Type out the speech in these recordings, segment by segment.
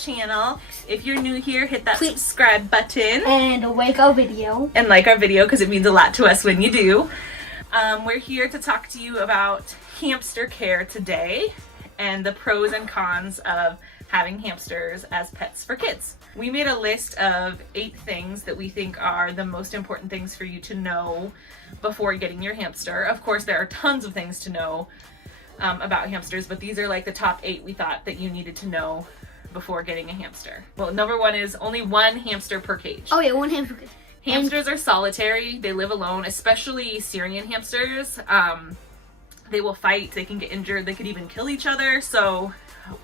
channel. If you're new here, hit that subscribe button. And like our video. And like our video because it means a lot to us when you do. We're here to talk to you about hamster care today and the pros and cons of having hamsters as pets for kids. We made a list of 8 things that we think are the most important things for you to know before getting your hamster. Of course, there are tons of things to know about hamsters, but these are like the top 8 we thought that you needed to know before getting a hamster. Well, number 1 is only 1 hamster per cage. Oh yeah, 1 hamster per cage. Hamsters are solitary. They live alone, especially Syrian hamsters. They will fight, they can get injured, they could even kill each other. So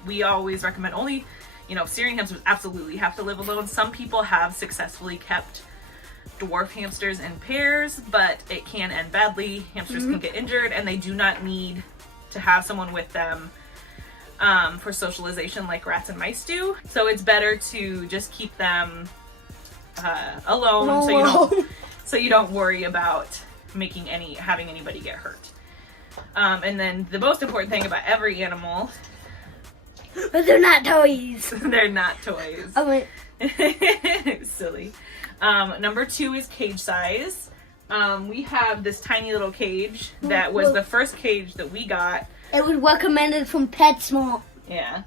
we always recommend only, Syrian hamsters absolutely have to live alone. Some people have successfully kept dwarf hamsters in pairs, but it can end badly. Hamsters can get injured, and they do not need to have someone with them for socialization like rats and mice do. So it's better to just keep them alone, so you don't worry about having anybody get hurt. And then the most important thing about every animal, but they're not toys. They're not toys. Oh wait. Silly. Number 2 is cage size. We have this tiny little cage that was the first cage that we got. It was recommended from PetSmart. Yeah.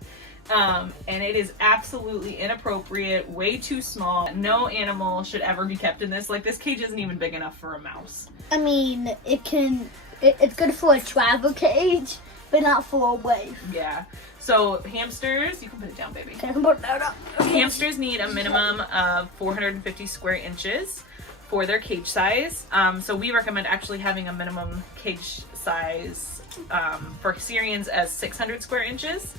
And it is absolutely inappropriate, way too small. No animal should ever be kept in this. Like, this cage isn't even big enough for a mouse. I mean, it's good for a travel cage, but not for a wife. Yeah. So hamsters, you can put it down, baby. Can I put that up? Hamsters need a minimum of 450 square inches for their cage size. So we recommend actually having a minimum cage size for Syrians as 600 square inches.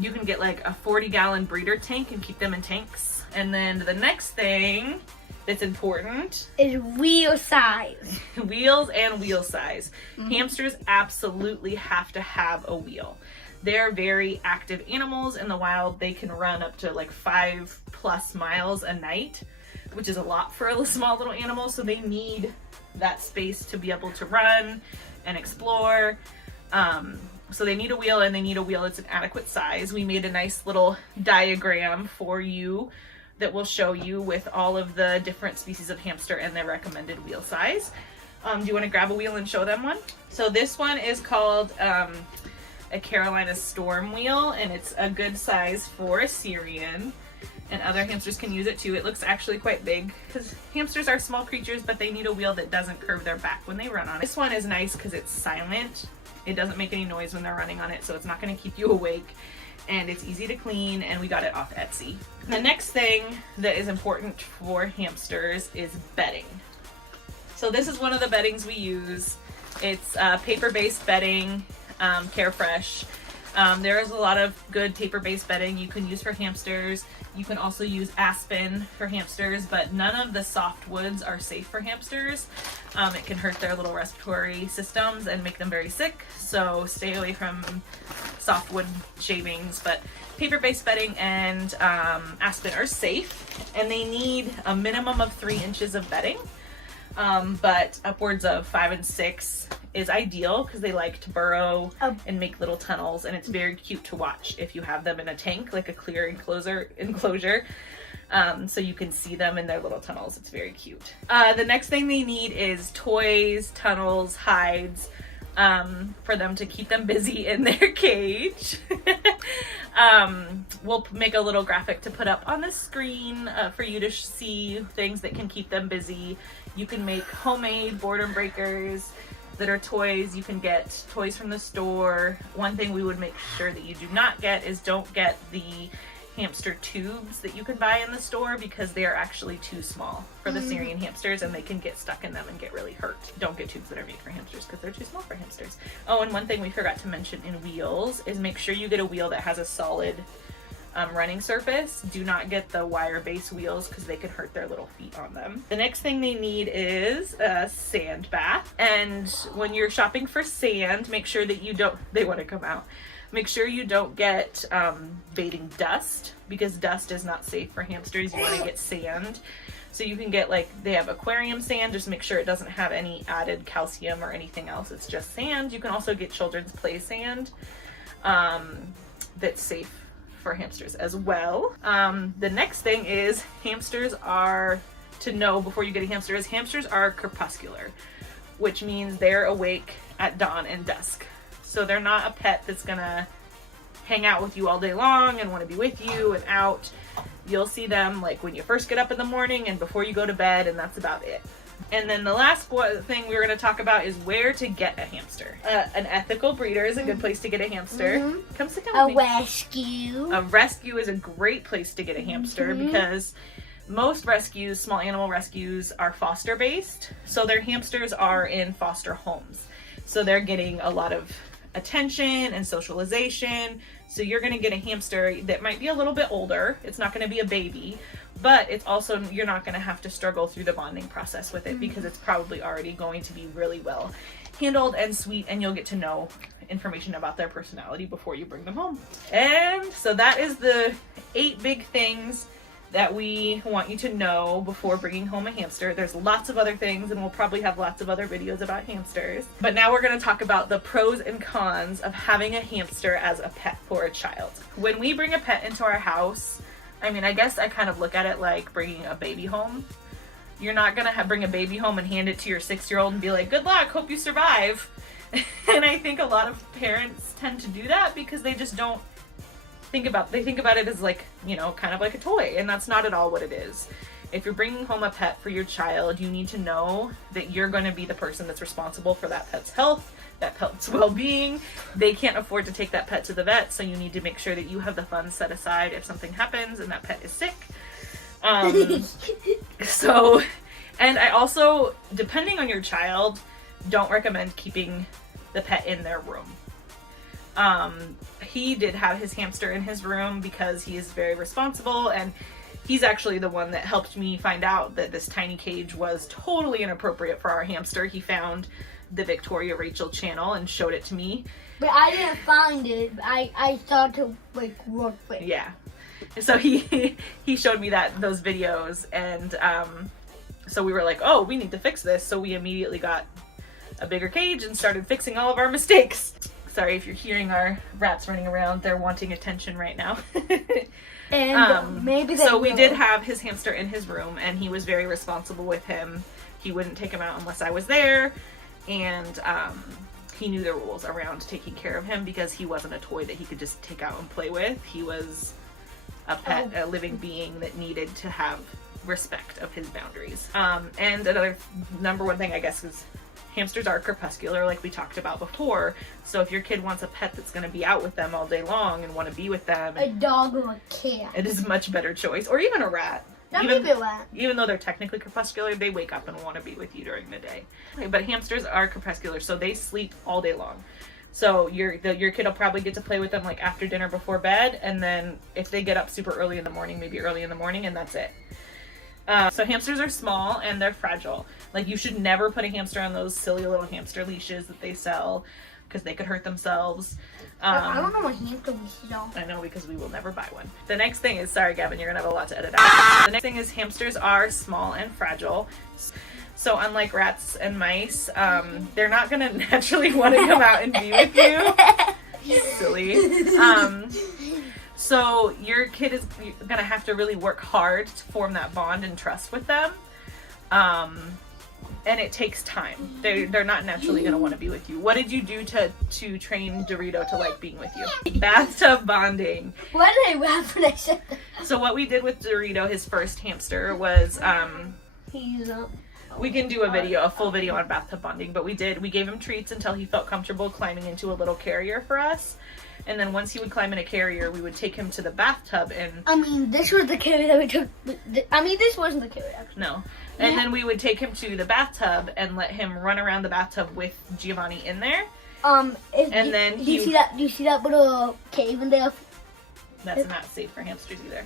You can get like a 40-gallon breeder tank and keep them in tanks. And then the next thing that's important is wheel size. Wheels and wheel size. Hamsters absolutely have to have a wheel. They're very active animals in the wild. They can run up to like 5+ miles a night, which is a lot for a small little animal. So they need that space to be able to run and explore. So they need a wheel, and they need a wheel that's an adequate size. We made a nice little diagram for you that will show you with all of the different species of hamster and their recommended wheel size. Do you want to grab a wheel and show them one? So this one is called a Carolina Storm wheel, and it's a good size for a Syrian, and other hamsters can use it too. It looks actually quite big because hamsters are small creatures, but they need a wheel that doesn't curve their back when they run on it. This one is nice because it's silent. It doesn't make any noise when they're running on it, so it's not going to keep you awake, and it's easy to clean, and we got it off Etsy. The next thing that is important for hamsters is bedding. So this is one of the beddings we use. It's paper-based bedding, Carefresh. There is a lot of good paper-based bedding you can use for hamsters. You can also use aspen for hamsters, but none of the softwoods are safe for hamsters. It can hurt their little respiratory systems and make them very sick, so stay away from softwood shavings. But paper-based bedding and aspen are safe, and they need a minimum of 3 inches of bedding, but upwards of 5 and 6 is ideal because they like to burrow and make little tunnels, and it's very cute to watch if you have them in a tank, like a clear enclosure, so you can see them in their little tunnels. It's very cute. The next thing they need is toys, tunnels, hides, for them to keep them busy in their cage. We'll make a little graphic to put up on the screen for you to see things that can keep them busy. You can make homemade boredom breakers that are toys. You can get toys from the store. One thing we would make sure that you do not get is don't get the hamster tubes that you can buy in the store, because they are actually too small for the Syrian hamsters, and they can get stuck in them and get really hurt. Don't get tubes that are made for hamsters because they're too small for hamsters. Oh, and one thing we forgot to mention in wheels is make sure you get a wheel that has a solid running surface. Do not get the wire-based wheels because they can hurt their little feet on them. The next thing they need is a sand bath, and when you're shopping for sand, make sure that you don't, they want to come out. Make sure you don't get bathing dust, because dust is not safe for hamsters. You want to get sand. So you can get, like, they have aquarium sand. Just make sure it doesn't have any added calcium or anything else. It's just sand. You can also get children's play sand that's safe for hamsters as well. The next thing is hamsters are, to know before you get a hamster, is hamsters are crepuscular, which means they're awake at dawn and dusk. So they're not a pet that's gonna hang out with you all day long and want to be with you and out. You'll see them like when you first get up in the morning and before you go to bed, and that's about it. And then the last thing we're going to talk about is where to get a hamster. An ethical breeder is a good place to get a hamster. Come sit down with me. Rescue. A rescue is a great place to get a hamster because most rescues, small animal rescues, are foster based. So their hamsters are in foster homes. So they're getting a lot of attention and socialization. So you're going to get a hamster that might be a little bit older. It's not going to be a baby, but it's also, you're not going to have to struggle through the bonding process with it because it's probably already going to be really well handled and sweet, and you'll get to know information about their personality before you bring them home. And so that is the 8 big things that we want you to know before bringing home a hamster. There's lots of other things, and we'll probably have lots of other videos about hamsters. But now we're going to talk about the pros and cons of having a hamster as a pet for a child. When we bring a pet into our house, I mean, I guess I kind of look at it like bringing a baby home. You're not going to bring a baby home and hand it to your 6-year-old and be like, good luck, hope you survive. And I think a lot of parents tend to do that because they just don't think about it as like, you know, kind of like a toy, and that's not at all what it is. If you're bringing home a pet for your child, you need to know that you're going to be the person that's responsible for that pet's health, that pet's well-being. They can't afford to take that pet to the vet, so you need to make sure that you have the funds set aside if something happens and that pet is sick. And I also, depending on your child, don't recommend keeping the pet in their room. He did have his hamster in his room because he is very responsible, and he's actually the one that helped me find out that this tiny cage was totally inappropriate for our hamster. He found the Victoria Rachel channel and showed it to me. But I didn't find it. I started to like work with it. Yeah. So he showed me those videos, and so we were like, oh, we need to fix this. So we immediately got a bigger cage and started fixing all of our mistakes. Sorry if you're hearing our rats running around. They're wanting attention right now. And maybe so we did have his hamster in his room, and he was very responsible with him. He wouldn't take him out unless I was there, and he knew the rules around taking care of him because he wasn't a toy that he could just take out and play with. He was a pet, a living being that needed to have respect of his boundaries. And another number one thing, I guess, is hamsters are crepuscular, like we talked about before. So if your kid wants a pet that's going to be out with them all day long and want to be with them, a dog or a cat, it is a much better choice. Or even a rat. Even though they're technically crepuscular, they wake up and want to be with you during the day. But hamsters are crepuscular, so they sleep all day long. So your kid will probably get to play with them like after dinner, before bed, and then if they get up super early in the morning, maybe early in the morning, and that's it. So hamsters are small and they're fragile. Like, you should never put a hamster on those silly little hamster leashes that they sell because they could hurt themselves. I don't know what hamster leashes are. I know, because we will never buy one. The next thing is, sorry Gavin, you're gonna have a lot to edit out. The next thing is hamsters are small and fragile. So unlike rats and mice, they're not gonna naturally want to come out and be with you. Silly. So your kid is gonna have to really work hard to form that bond and trust with them. And it takes time. They're not naturally gonna want to be with you. What did you do to train Dorito to like being with you? Bathtub bonding. Why did I laugh when I said that? So what we did with Dorito, his first hamster, was He's up. we can do a full video on bathtub bonding, but we gave him treats until he felt comfortable climbing into a little carrier for us. And then once he would climb in a carrier, we would take him to the bathtub and... I mean, this was the carrier that we took... this wasn't the carrier, actually. No. And then we would take him to the bathtub and let him run around the bathtub with Giovanni in there. Do you see that little cave in there? That's not safe for hamsters either.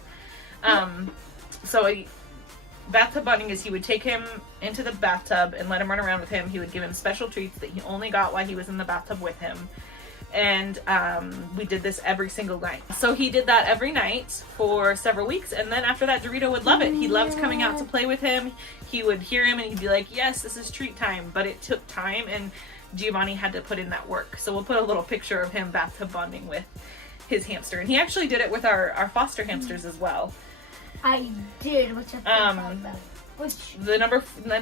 Bathtub bonding is he would take him into the bathtub and let him run around with him. He would give him special treats that he only got while he was in the bathtub with him. And we did this every single night. So he did that every night for several weeks, and then after that, Dorito would love it. He loved coming out to play with him. He would hear him and he'd be like, yes, this is treat time. But it took time, and Giovanni had to put in that work. So we'll put a little picture of him bathtub bonding with his hamster, and he actually did it with our foster hamsters as well. I did, which I think about. Which The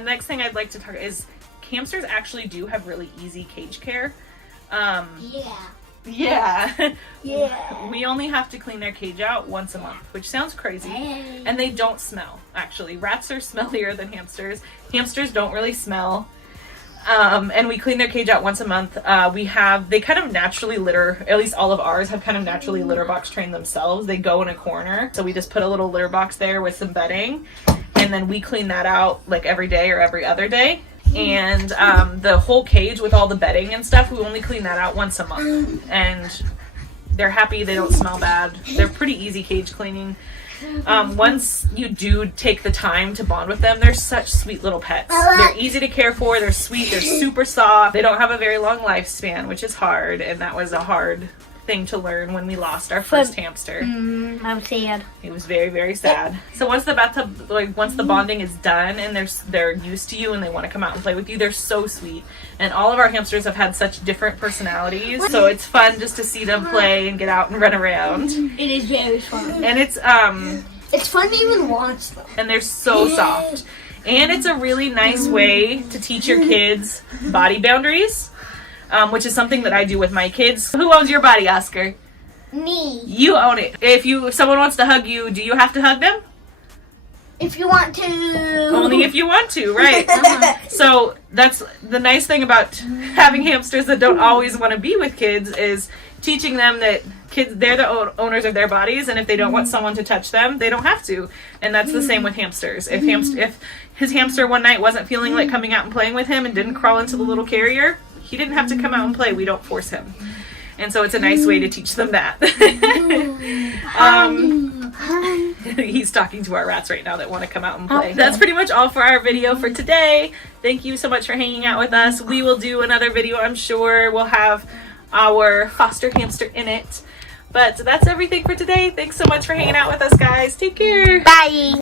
next thing I'd like to talk is hamsters actually do have really easy cage care. Yeah. We only have to clean their cage out once a month, which sounds crazy. And they don't smell, actually. Rats are smellier than hamsters. Hamsters don't really smell. And we clean their cage out once a month. They kind of naturally litter, at least all of ours have kind of naturally litter box trained themselves. They go in a corner. So we just put a little litter box there with some bedding. And then we clean that out like every day or every other day. And the whole cage with all the bedding and stuff, we only clean that out once a month. And they're happy, they don't smell bad. They're pretty easy cage cleaning. Once you do take the time to bond with them, they're such sweet little pets. They're easy to care for, they're sweet, they're super soft. They don't have a very long lifespan, which is hard, and that was a hard thing to learn when we lost our first hamster. I was sad. It was very, very sad. So once the bonding is done and they're used to you and they want to come out and play with you, they're so sweet. And all of our hamsters have had such different personalities, so it's fun just to see them play and get out and run around. It is very fun. And it's fun to even watch them. And they're so soft. And it's a really nice way to teach your kids body boundaries. Which is something that I do with my kids. Who owns your body, Oscar? Me. You own it. If someone wants to hug you, do you have to hug them? If you want to. Only if you want to, right? So that's the nice thing about having hamsters that don't always want to be with kids, is teaching them that they're the owners of their bodies, and if they don't want someone to touch them, they don't have to. And that's the same with hamsters. If his hamster one night wasn't feeling like coming out and playing with him and didn't crawl into the little carrier, he didn't have to come out and play. We don't force him. And so it's a nice way to teach them that. He's talking to our rats right now that want to come out and play. Okay. That's pretty much all for our video for today. Thank you so much for hanging out with us. We will do another video, I'm sure. We'll have our foster hamster in it. But that's everything for today. Thanks so much for hanging out with us, guys. Take care. Bye.